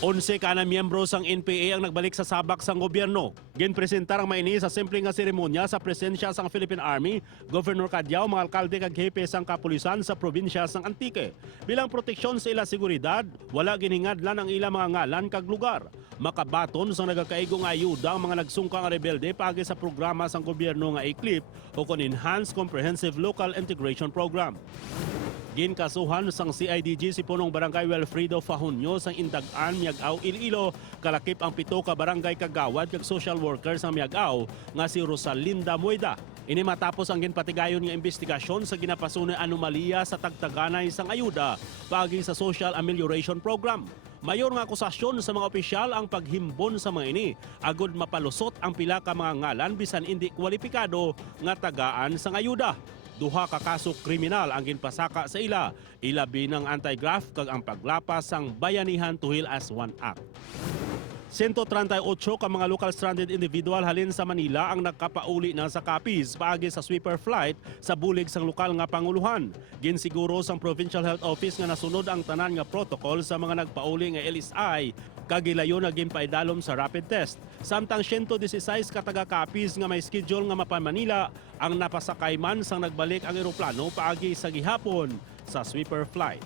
Onse ka na miyembro sang NPA ang nagbalik sa sabak sang gobyerno. Ginpresentar ang maini sa simpleng nga seremonya sa presensya sang Philippine Army, Governor Cadiao, mga alkalde kag hepe sang kapulisan sa probinsya sang Antique. Bilang proteksyon sa ila seguridad, wala giningadlan ang ila mga ngalan kag lugar. Makabaton sa nagakaigong ayuda ang mga nagsungkang rebelde paagi sa programa sang gobyerno nga ICLIP o kon Enhanced Comprehensive Local Integration Program. Ginkasuhan sang CIDG si punong barangay Wilfredo Fahunyo sang Indagan, Miagaw, Iloilo, kalakip ang 7 ka barangay kagawad kag social workers sang Miagaw nga si Rosalinda Mueda. Ini matapos ang ginpatigayon nga investigasyon sa ginapasunay Anomaliya sa tagtaganay sang ayuda paagi sa Social Amelioration Program. Mayor nga akusasyon sa mga opisyal ang paghimbon sa mga ini agud mapalusot ang pila ka mga ngalan bisan hindi kwalipikado nga tagaan sang ayuda. Duha ka kaso kriminal ang ginpasaka sa ila, ilabi ng anti-graft kag ang paglapas sang bayanihan tuhil as one act. 138 ka mga local stranded individual halin sa Manila ang nagkapauli na sa kapis paagi sa sweeper flight sa bulig sang lokal nga panguluhan. Ginsiguro sang Provincial Health Office nga nasunod ang tanan nga protocol sa mga nagpauli nga LSI kagilayo na ginpaidalom sa rapid test. Samtang 116 ka taga-kapis nga may schedule nga mapa Manila ang napasakay man sang nagbalik ang eroplano paagi sa gihapon sa sweeper flight.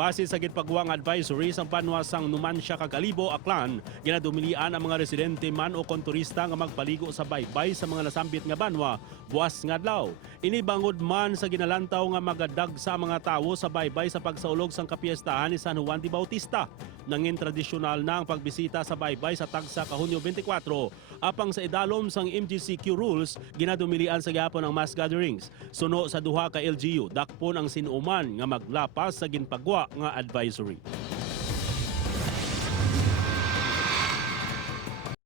Base sa gitpagwang advisory sa banwa sang Numancia kag Kalibo, Aklan, ginadumilian ang mga residente man o konturista nga magpaligo sa baybay sa mga nasambit nga banwa buwas nga adlaw. Inibangod man sa ginalantaw nga magadag sa mga tawo sa baybay sa pagsaulog sang kapistahan ni San Juan de Bautista. Nangin tradisyonal na ang pagbisita sa baybay sa tagsa ka Hunyo 24. Apang sa idalom sang MGCQ rules, ginadumilian sa gihapon ang mass gatherings. Suno sa duha ka LGU, dakpon ang sinuman nga maglapas sa ginpagwa nga advisory.